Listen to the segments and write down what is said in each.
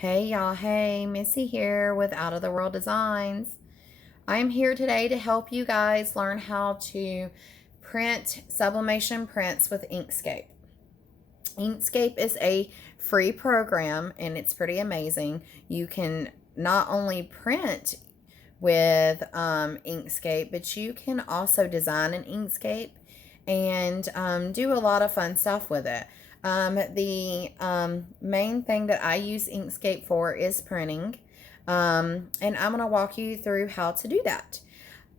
Hey y'all, hey, Missy here with Out of the World Designs. I'm here today to help you guys learn how to print sublimation prints with Inkscape. Inkscape is a free program and it's pretty amazing. You can not only print with Inkscape, but you can also design in Inkscape and do a lot of fun stuff with it. The main thing that I use Inkscape for is printing, and I'm going to walk you through how to do that.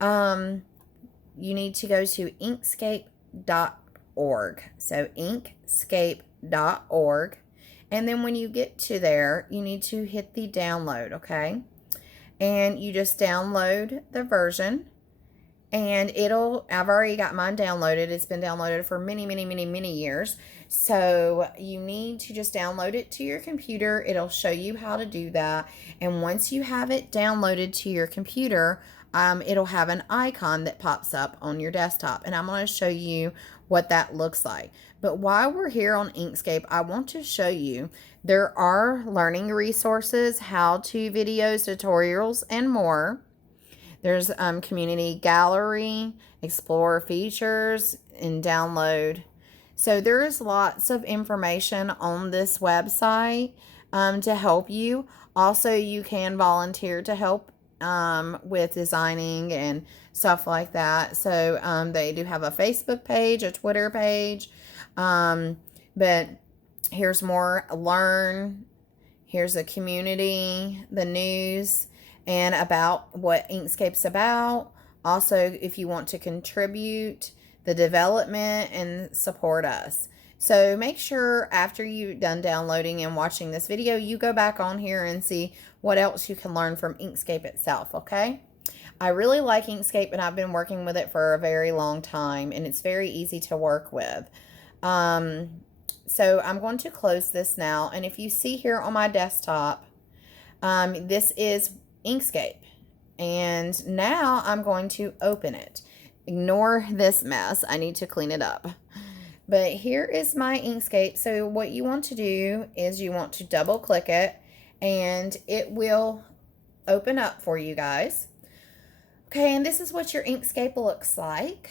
You need to go to inkscape.org. So inkscape.org. And then when you get to there, you need to hit the download, okay? And you just download the version. And I've already got mine downloaded. It's been downloaded for many years. So you need to just download it to your computer. It'll show you how to do that. And once you have it downloaded to your computer, it'll have an icon that pops up on your desktop. And I'm going to show you what that looks like. But while we're here on Inkscape, I want to show you there are learning resources, how-to videos, tutorials, and more. There's community gallery, explore features, and download. So there's lots of information on this website to help you. Also, you can volunteer to help with designing and stuff like that. So they do have a Facebook page, a Twitter page. But here's more. Learn. Here's a community, the news, and about what Inkscape's about. Also, if you want to contribute, the development, and support us. So make sure after you're done downloading and watching this video, you go back on here and see what else you can learn from Inkscape itself, okay? I really like Inkscape, and I've been working with it for a very long time, and it's very easy to work with. So I'm going to close this now, and if you see here on my desktop, this is Inkscape, and now I'm going to open it. Ignore this mess. I need to clean it up. But here is my Inkscape. So what you want to do is you want to double click it, and it will open up for you guys. Okay, and this is what your Inkscape looks like.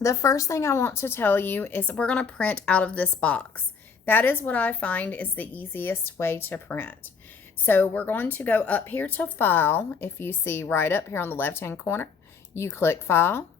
The first thing I want to tell you is we're going to print out of this box. That is what I find is the easiest way to print. So we're going to go up here to File. If you see right up here on the left-hand corner, you click File.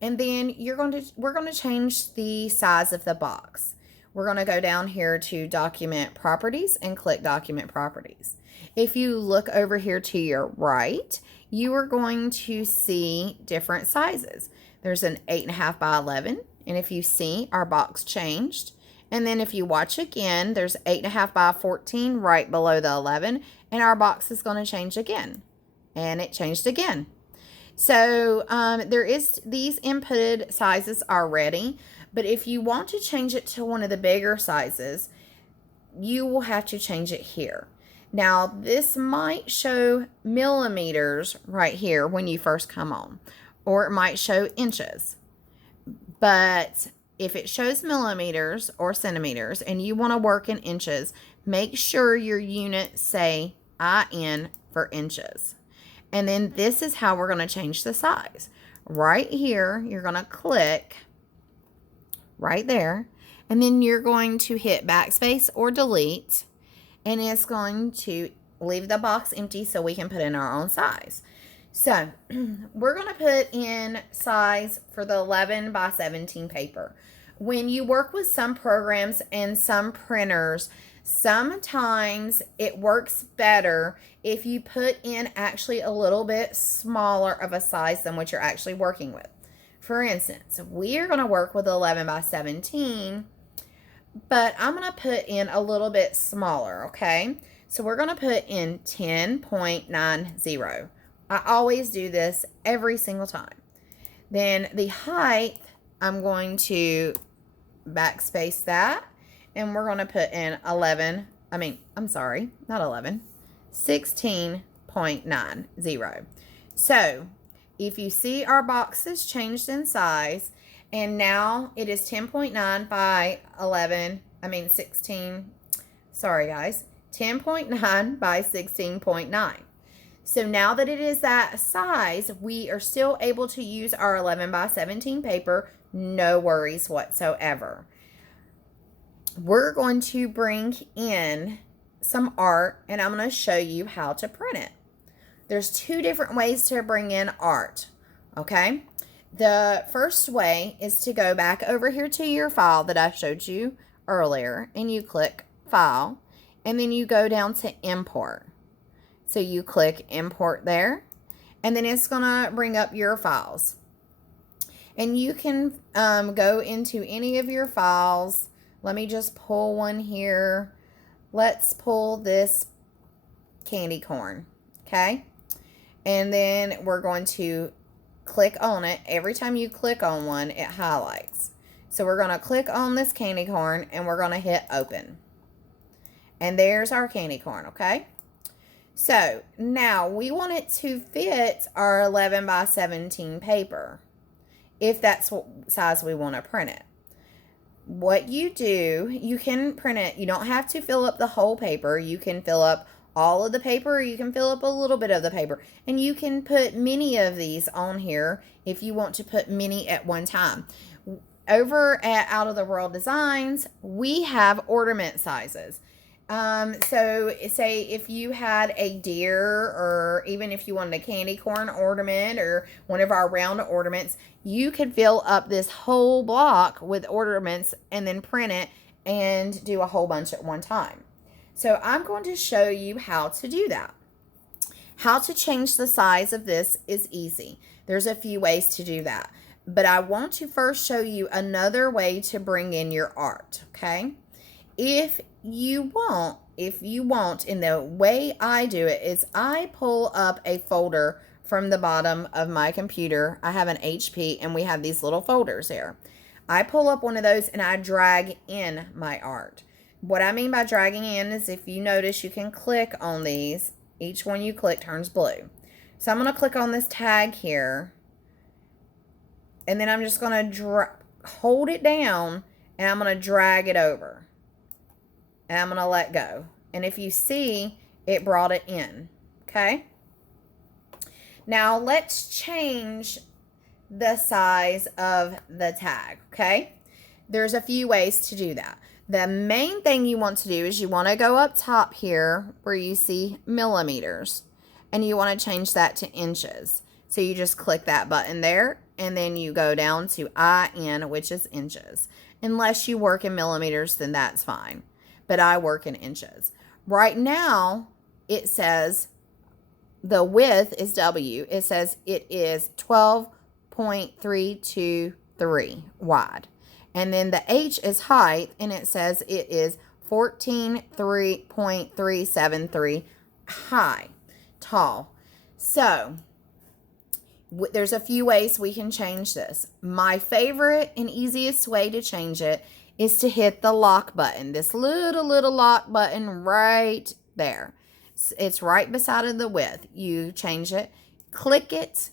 And then we're going to change the size of the box. We're going to go down here to Document Properties and click Document Properties. If you look over here to your right, you are going to see different sizes. There's an 8.5 by 11. And if you see, our box changed. And then if you watch again, there's 8.5 by 14 right below the 11, and our box is going to change again. And it changed again. So there is these inputted sizes already, but if you want to change it to one of the bigger sizes, you will have to change it here. Now, this might show millimeters right here when you first come on, or it might show inches. But if it shows millimeters or centimeters and you want to work in inches, make sure your units say IN for inches. And then this is how we're going to change the size. Right here, you're going to click right there. And then you're going to hit backspace or delete. And it's going to leave the box empty so we can put in our own size. So we're going to put in size for the 11 by 17 paper. When you work with some programs and some printers, sometimes it works better if you put in actually a little bit smaller of a size than what you're actually working with. For instance, we are going to work with 11 by 17, but I'm going to put in a little bit smaller, okay? So we're going to put in 10.90. I always do this every single time. Then the height, I'm going to backspace that. And we're going to put in 16.90. So if you see our box has changed in size, and now it is 10.9 by 16, sorry guys, 10.9 by 16.9. So now that it is that size, we are still able to use our 11 by 17 paper, no worries whatsoever. We're going to bring in some art, and I'm going to show you how to print it. There's two different ways to bring in art, okay? The first way is to go back over here to your file that I showed you earlier, and you click File, and then you go down to Import. So you click Import there, and then it's going to bring up your files. And you can go into any of your files. Let me just pull one here. Let's pull this candy corn, okay? And then we're going to click on it. Every time you click on one, it highlights. So we're going to click on this candy corn, and we're going to hit Open. And there's our candy corn, okay? So now we want it to fit our 11 by 17 paper, if that's what size we want to print it. What you do, you can print it. You don't have to fill up the whole paper. You can fill up all of the paper, or you can fill up a little bit of the paper. And you can put many of these on here if you want to put many at one time. Over at Out of the World Designs, we have ornament sizes. So say if you had a deer, or even if you wanted a candy corn ornament or one of our round ornaments, you could fill up this whole block with ornaments and then print it and do a whole bunch at one time. So I'm going to show you how to do that. How to change the size of this is easy. There's a few ways to do that, but I want to first show you another way to bring in your art, okay? If you want, and the way I do it is I pull up a folder from the bottom of my computer. I have an HP, and we have these little folders here. I pull up one of those, and I drag in my art. What I mean by dragging in is, if you notice, you can click on these. Each one you click turns blue. So I'm going to click on this tag here, and then I'm just going to hold it down, and I'm going to drag it over. And I'm going to let go. And if you see, it brought it in. Okay? Now, let's change the size of the tag. Okay? There's a few ways to do that. The main thing you want to do is you want to go up top here where you see millimeters. And you want to change that to inches. So you just click that button there. And then you go down to IN, which is inches. Unless you work in millimeters, then that's fine. But I work in inches. Right now, it says the width is W. It says it is 12.323 wide. And then the H is height, and it says it is 14.373 tall. So, there's a few ways we can change this. My favorite and easiest way to change it is to hit the lock button. This little lock button right there. It's right beside of the width. You change it, click it.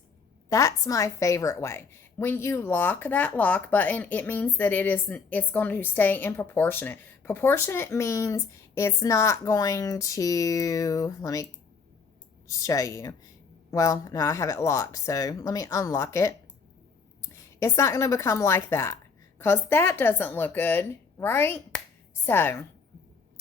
That's my favorite way. When you lock that lock button, it means that it's going to stay in proportionate. Proportionate means it's not going to, let me show you. Well, no, I have it locked, so let me unlock it. It's not going to become like that, because that doesn't look good, right? So,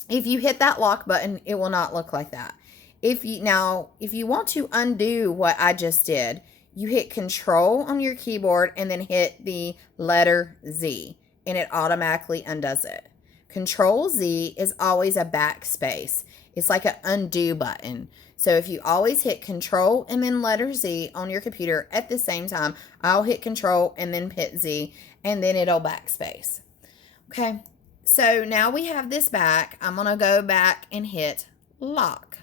if you hit that lock button, it will not look like that. If you want to undo what I just did, you hit Control on your keyboard and then hit the letter Z, and it automatically undoes it. Control Z is always a backspace. It's like an undo button. So if you always hit Control and then letter Z on your computer at the same time, I'll hit Control and then hit Z, and then it'll backspace. Okay, so now we have this back. I'm going to go back and hit lock.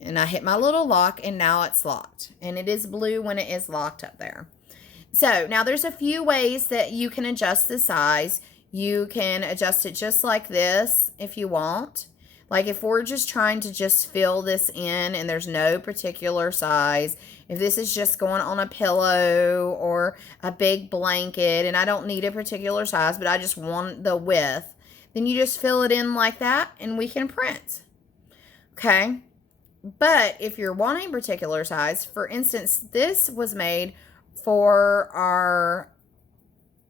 And I hit my little lock, and now it's locked. And it is blue when it is locked up there. So now there's a few ways that you can adjust the size. You can adjust it just like this if you want. Like if we're just trying to just fill this in and there's no particular size, if this is just going on a pillow or a big blanket and I don't need a particular size, but I just want the width, then you just fill it in like that and we can print. Okay. But if you're wanting a particular size, for instance, this was made for our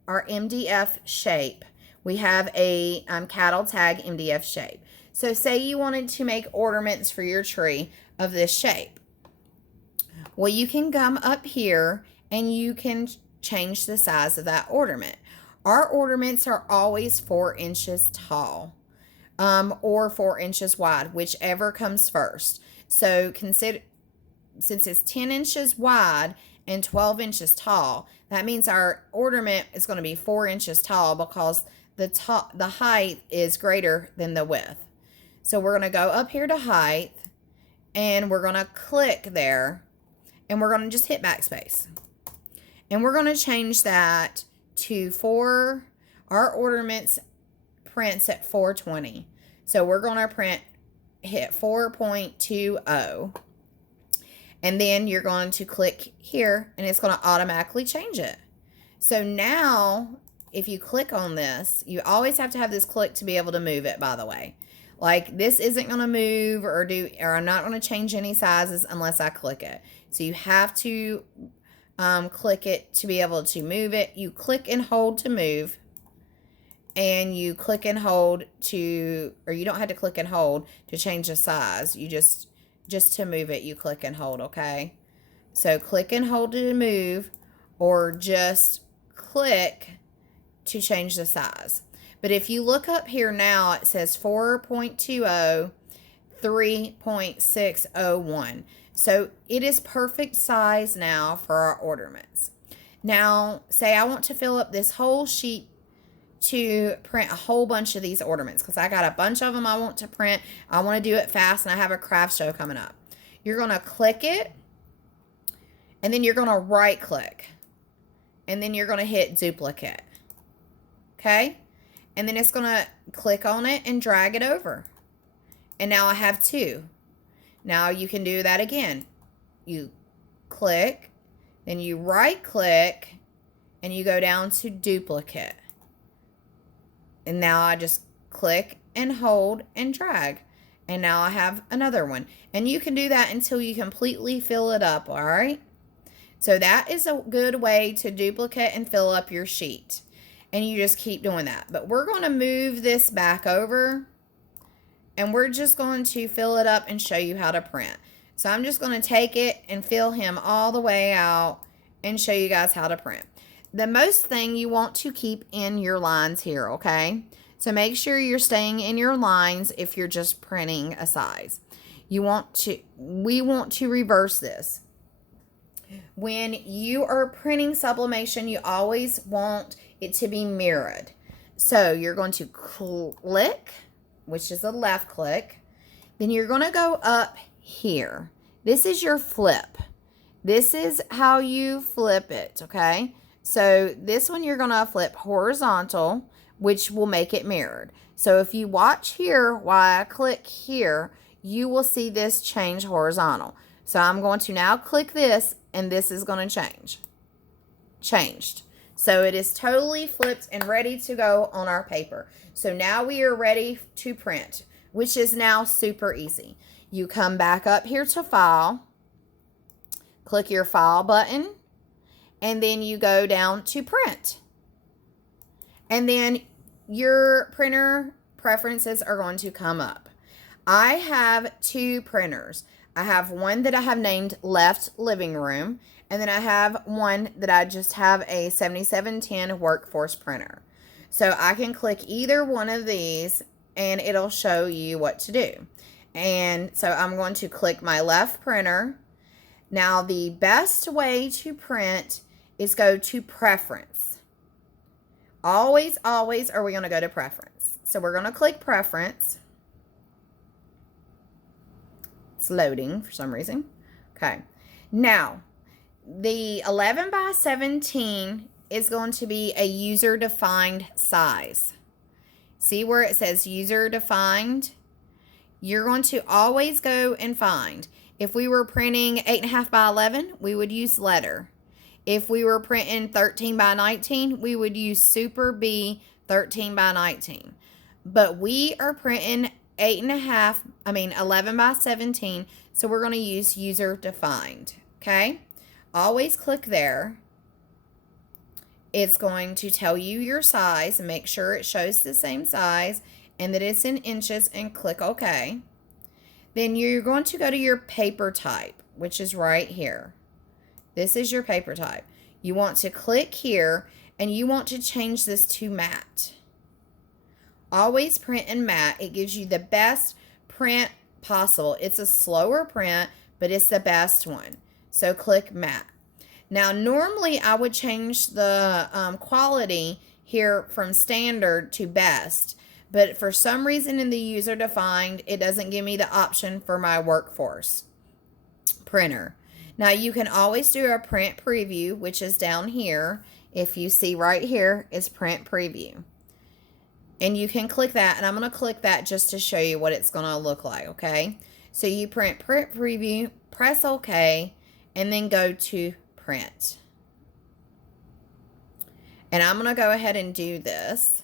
MDF shape. We have a cattle tag MDF shape. So say you wanted to make ornaments for your tree of this shape. Well, you can come up here and you can change the size of that ornament. Our ornaments are always 4 inches tall or 4 inches wide, whichever comes first. So consider, since it's 10 inches wide and 12 inches tall, that means our ornament is going to be 4 inches tall because the height is greater than the width. So we're going to go up here to height and we're going to click there and we're going to just hit backspace. And we're going to change that to our ornaments prints at 420. So we're going to hit 4.20. And then you're going to click here and it's going to automatically change it. So now, if you click on this, you always have to have this click to be able to move it, by the way. Like, this isn't going to move or I'm not going to change any sizes unless I click it. So you have to click it to be able to move it. You click and hold to move. And you click and hold or you don't have to click and hold to change the size. You just to move it, you click and hold, okay? So click and hold to move, or just click to change the size. But if you look up here now, it says 4.20, 3.601. So it is perfect size now for our ornaments. Now, say I want to fill up this whole sheet to print a whole bunch of these ornaments because I got a bunch of them I want to print. I want to do it fast and I have a craft show coming up. You're going to click it and then you're going to right click and then you're going to hit duplicate. Okay? And then it's going to click on it and drag it over. And now I have 2. Now you can do that again. You click, then you right click and you go down to duplicate. And now I just click and hold and drag. And now I have another one. And you can do that until you completely fill it up, all right? So that is a good way to duplicate and fill up your sheet. And you just keep doing that. But we're going to move this back over. And we're just going to fill it up and show you how to print. So I'm just going to take it and fill him all the way out and show you guys how to print. The most thing you want to keep in your lines here, okay? So make sure you're staying in your lines if you're just printing a size. We want to reverse this. When you are printing sublimation, you always want it to be mirrored. So you're going to click, which is a left click. Then you're going to go up here. This is your flip. This is how you flip it, okay? So this one you're going to flip horizontal, which will make it mirrored. So if you watch here while I click here, you will see this change horizontal. So I'm going to now click this and this is going to change. Changed. So it is totally flipped and ready to go on our paper. So now we are ready to print, which is now super easy. You come back up here to File, click your File button, and then you go down to Print. And then your printer preferences are going to come up. I have 2 printers. I have one that I have named Left Living Room, and then I have one that I just have a 7710 Workforce printer. So I can click either one of these and it'll show you what to do. And so I'm going to click my left printer. Now the best way to print is go to Preference. Always are we going to go to Preference. So we're going to click Preference. It's loading for some reason. Okay. Now, the 11 by 17 is going to be a user-defined size. See where it says user-defined? You're going to always go and find. If we were printing 8.5 by 11, we would use letter. If we were printing 13 by 19, we would use Super B 13 by 19. but we are printing 11 by 17. So we're going to use user defined. Okay. Always click there. It's going to tell you your size. Make sure it shows the same size and that it's in inches, and click OK. Then you're going to go to your paper type, which is right here. This is your paper type. You want to click here and you want to change this to matte. Always print in matte. It gives you the best print possible. It's a slower print, but it's the best one. So click matte. Now, normally I would change the quality here from standard to best, but for some reason in the user defined, it doesn't give me the option for my workforce printer. Now, you can always do a print preview, which is down here. If you see right here is print preview. And you can click that, and I'm going to click that just to show you what it's going to look like, okay? So you print preview, press OK, and then go to print. And I'm going to go ahead and do this.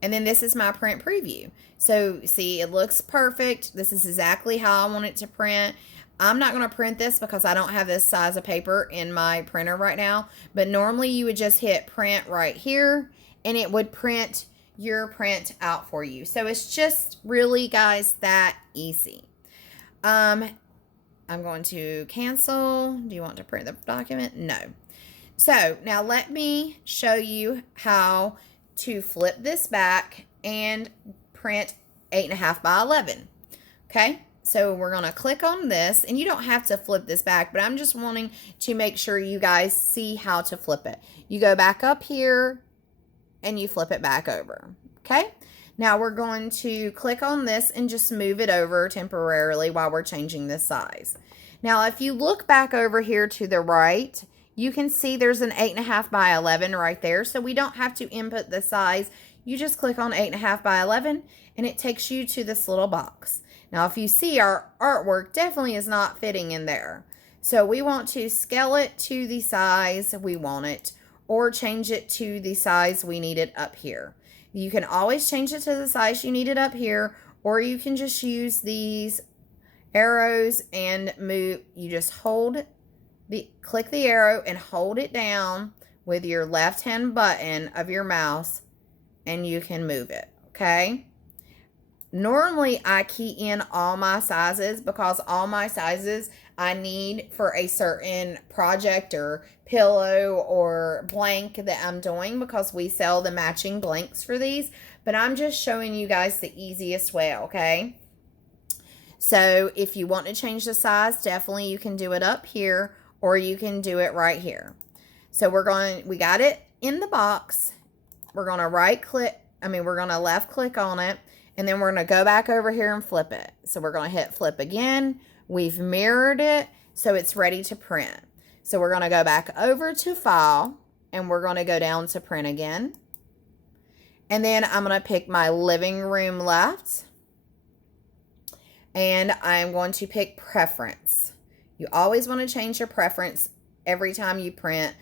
And then this is my print preview. So see, it looks perfect. This is exactly how I want it to print. I'm not going to print this because I don't have this size of paper in my printer right now. But normally you would just hit print right here and it would print your print out for you. So it's just really, guys, that easy. I'm going to cancel. Do you want to print the document? No. So now let me show you how to flip this back and print 8.5 by 11. Okay, so we're going to click on this, and you don't have to flip this back, but I'm just wanting to make sure you guys see how to flip it. You go back up here and you flip it back over. Okay, now we're going to click on this and just move it over temporarily while we're changing this size. Now, if you look back over here to the right, you can see there's an 8.5 by 11 right there. So we don't have to input the size. You just click on 8.5 by 11 and it takes you to this little box. Now, if you see, our artwork definitely is not fitting in there. So we want to scale it to the size we want it, or change it to the size we need it up here. You can always change it to the size you need it up here, or you can just use these arrows and move. You just click the arrow and hold it down with your left hand button of your mouse, and you can move it. Okay, normally I key in all my sizes because all my sizes I need for a certain project or pillow or blank that I'm doing, because we sell the matching blanks for these. But I'm just showing you guys the easiest way. Okay, so if you want to change the size, definitely you can do it up here, or you can do it right here. So we got it in the box. We're going to we're going to left click on it, and then we're going to go back over here and flip it. So we're going to hit flip again. We've mirrored it, so it's ready to print. So we're going to go back over to file, and we're going to go down to print again. And then I'm going to pick my living room left, and I'm going to pick preference. You always want to change your preference every time you print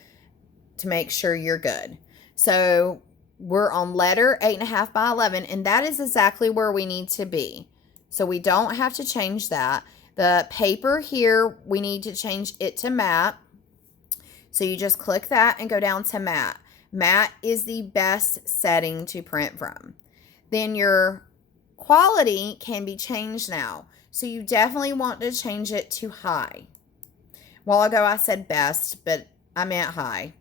to make sure you're good. So we're on letter 8.5 by 11, and that is exactly where we need to be. So we don't have to change that. The paper here, we need to change it to matte. So you just click that and go down to matte. Matte is the best setting to print from. Then your quality can be changed now. So you definitely want to change it to high. A while ago I said best, but I meant high.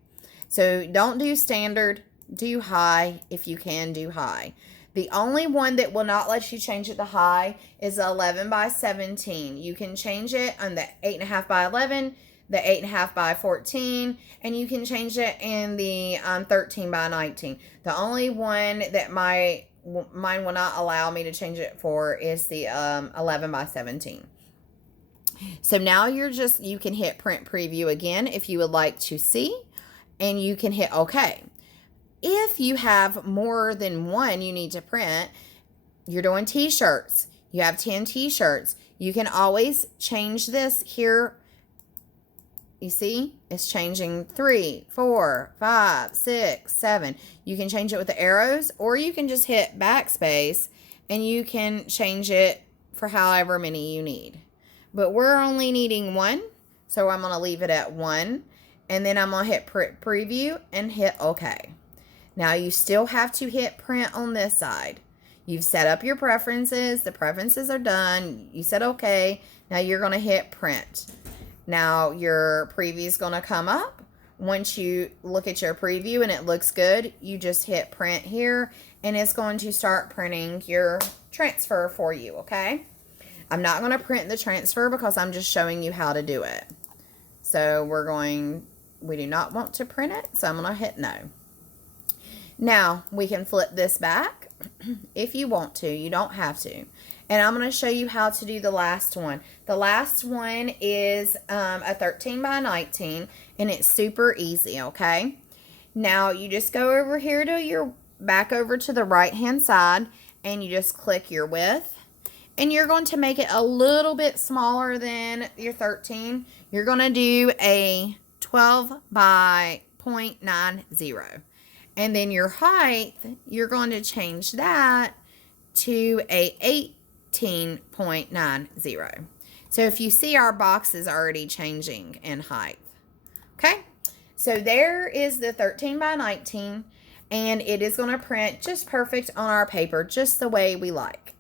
So don't do standard, do high if you can do high. The only one that will not let you change it to high is the 11 by 17. You can change it on the 8.5 by 11, the 8.5 by 14, and you can change it in the 13 by 19. The only one that mine will not allow me to change it for is the 11 by 17. So now you can hit print preview again if you would like to see, and you can hit OK. If you have more than one you need to print, you're doing t-shirts, you have 10 t-shirts, you can always change this here. You see, it's changing 3, 4, 5, 6, 7. You can change it with the arrows, or you can just hit backspace and you can change it for however many you need. But we're only needing 1, so I'm going to leave it at 1. And then I'm going to hit preview and hit OK. Now you still have to hit print on this side. You've set up your preferences. The preferences are done. You said OK. Now you're going to hit print. Now your preview is going to come up. Once you look at your preview and it looks good, you just hit print here and it's going to start printing your transfer for you, okay? I'm not going to print the transfer because I'm just showing you how to do it. So we do not want to print it, so I'm going to hit no. Now we can flip this back if you want to. You don't have to. And I'm going to show you how to do the last one. The last one is a 13 by 19, and it's super easy, okay? Now, you just go over here to back over to the right-hand side, and you just click your width. And you're going to make it a little bit smaller than your 13. You're going to do a 12 by 0.90. And then your height, you're going to change that to a 18.90. So if you see, our box is already changing in height. Okay, so there is the 13 by 19, and it is going to print just perfect on our paper, just the way we like.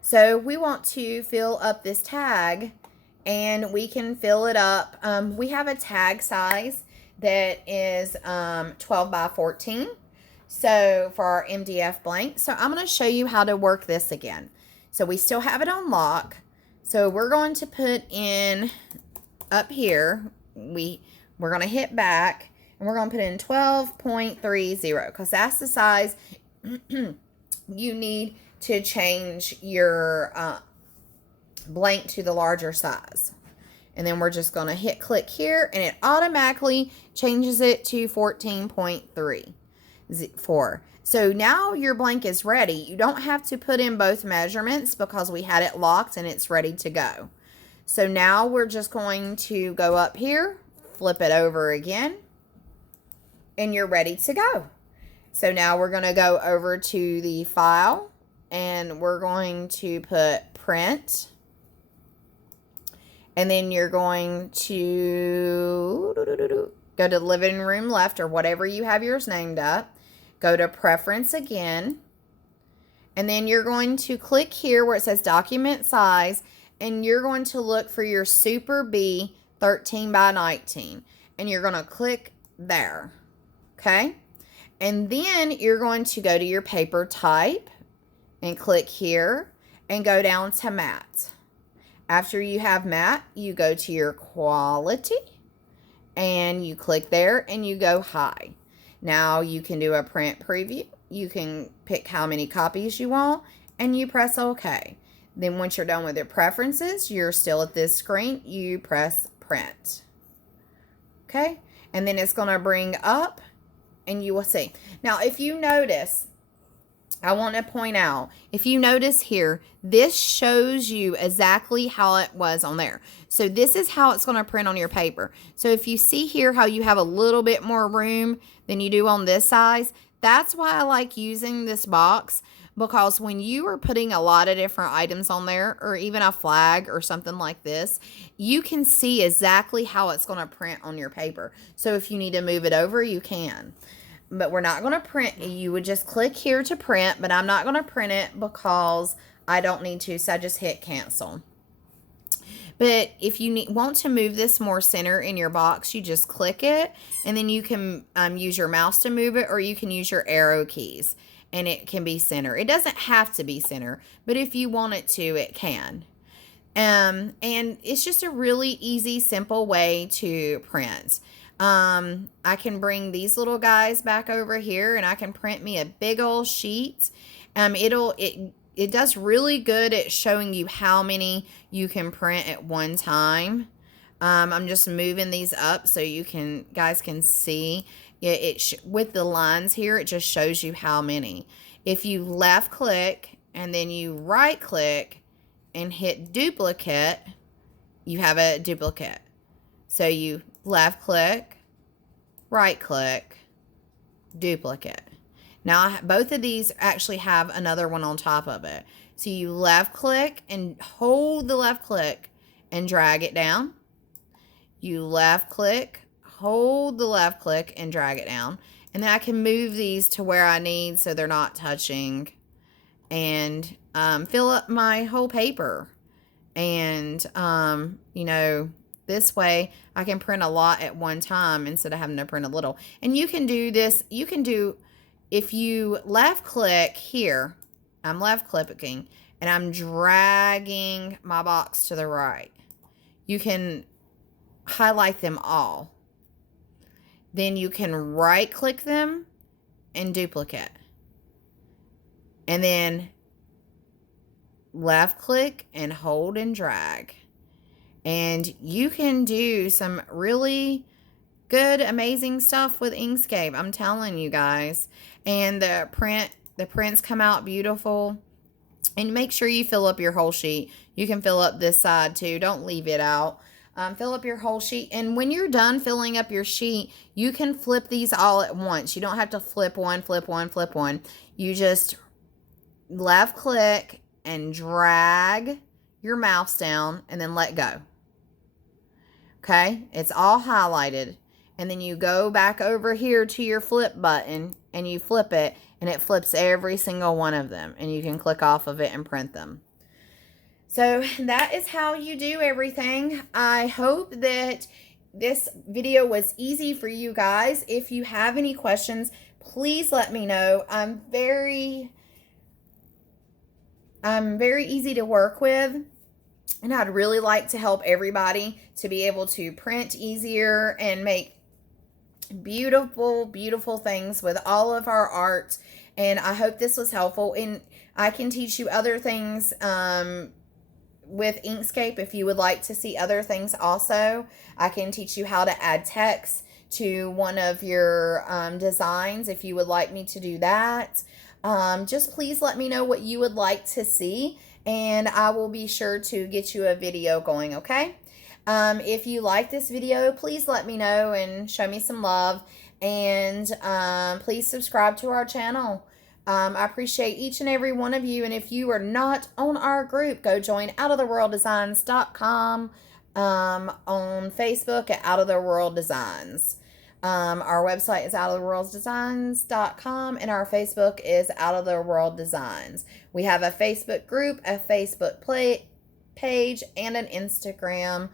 So we want to fill up this tag, and we can fill it up. We have a tag size that is 12 by 14. So for our MDF blank, so I'm going to show you how to work this again. So we still have it on lock. So we're going to put in up here, we're going to hit back, and we're going to put in 12.30 because that's the size you need to change your blank to the larger size. And then we're just going to hit click here, and it automatically changes it to 14.3. So now your blank is ready. You don't have to put in both measurements because we had it locked and it's ready to go. So now we're just going to go up here, flip it over again, and you're ready to go. So now we're going to go over to the file, and we're going to put print. And then you're going to go to living room left, or whatever you have yours named up. Go to preference again. And then you're going to click here where it says document size. And you're going to look for your Super B 13 by 19. And you're going to click there. Okay. And then you're going to go to your paper type. And click here. And go down to matte. After you have matte, you go to your quality. And you click there and you go high. Now you can do a print preview. You can pick how many copies you want and you press OK. Then once you're done with your preferences, you're still at this screen, you press print. Okay? And then it's going to bring up and you will see. Now if you notice, I want to point out, if you notice here, this shows you exactly how it was on there. So this is how it's going to print on your paper. So if you see here how you have a little bit more room than you do on this size, that's why I like using this box, because when you are putting a lot of different items on there, or even a flag or something like this, you can see exactly how it's going to print on your paper. So if you need to move it over, you can. But we're not going to print. You would just click here to print, but I'm not going to print it because I don't need to, so I just hit cancel. But if you want to move this more center in your box, you just click it, and then you can use your mouse to move it, or you can use your arrow keys, and it can be center. It doesn't have to be center, but if you want it to, it can. And it's just a really easy, simple way to print. I can bring these little guys back over here, and I can print me a big old sheet. It does really good at showing you how many you can print at one time. I'm just moving these up so you guys can see. With the lines here, it just shows you how many. If you left click and then you right click and hit duplicate, you have a duplicate. So you left click, right click, duplicate. Now, both of these actually have another one on top of it. So you left click and hold the left click and drag it down. You left click, hold the left click and drag it down. And then I can move these to where I need so they're not touching, and fill up my whole paper. And, you know, this way I can print a lot at one time instead of having to print a little. And you can do this, you can do, if you left click here, I'm left clicking and I'm dragging my box to the right. You can highlight them all. Then you can right click them and duplicate. And then left click and hold and drag. And you can do some really good, amazing stuff with Inkscape. I'm telling you guys. And the prints come out beautiful. And make sure you fill up your whole sheet. You can fill up this side too. Don't leave it out. Fill up your whole sheet. And when you're done filling up your sheet, you can flip these all at once. You don't have to flip one, flip one, flip one. You just left click and drag your mouse down and then let go. Okay, it's all highlighted. And then you go back over here to your flip button and you flip it, and it flips every single one of them, and you can click off of it and print them. So that is how you do everything. I hope that this video was easy for you guys. If you have any questions, please let me know. I'm very easy to work with, and I'd really like to help everybody to be able to print easier and make beautiful, beautiful things with all of our art. And I hope this was helpful, and I can teach you other things with Inkscape if you would like to see other things also. I can teach you how to add text to one of your designs if you would like me to do that. Just please let me know what you would like to see, and I will be sure to get you a video going, okay? If you like this video, please let me know and show me some love, and please subscribe to our channel. I appreciate each and every one of you, and if you are not on our group, go join outoftheworlddesigns.com, on Facebook at Out of the World Designs. Our website is outoftheworlddesigns.com, and our Facebook is Out of the World Designs. We have a Facebook group, a Facebook page, and an Instagram.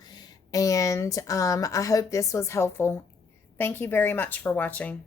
And I hope this was helpful. Thank you very much for watching.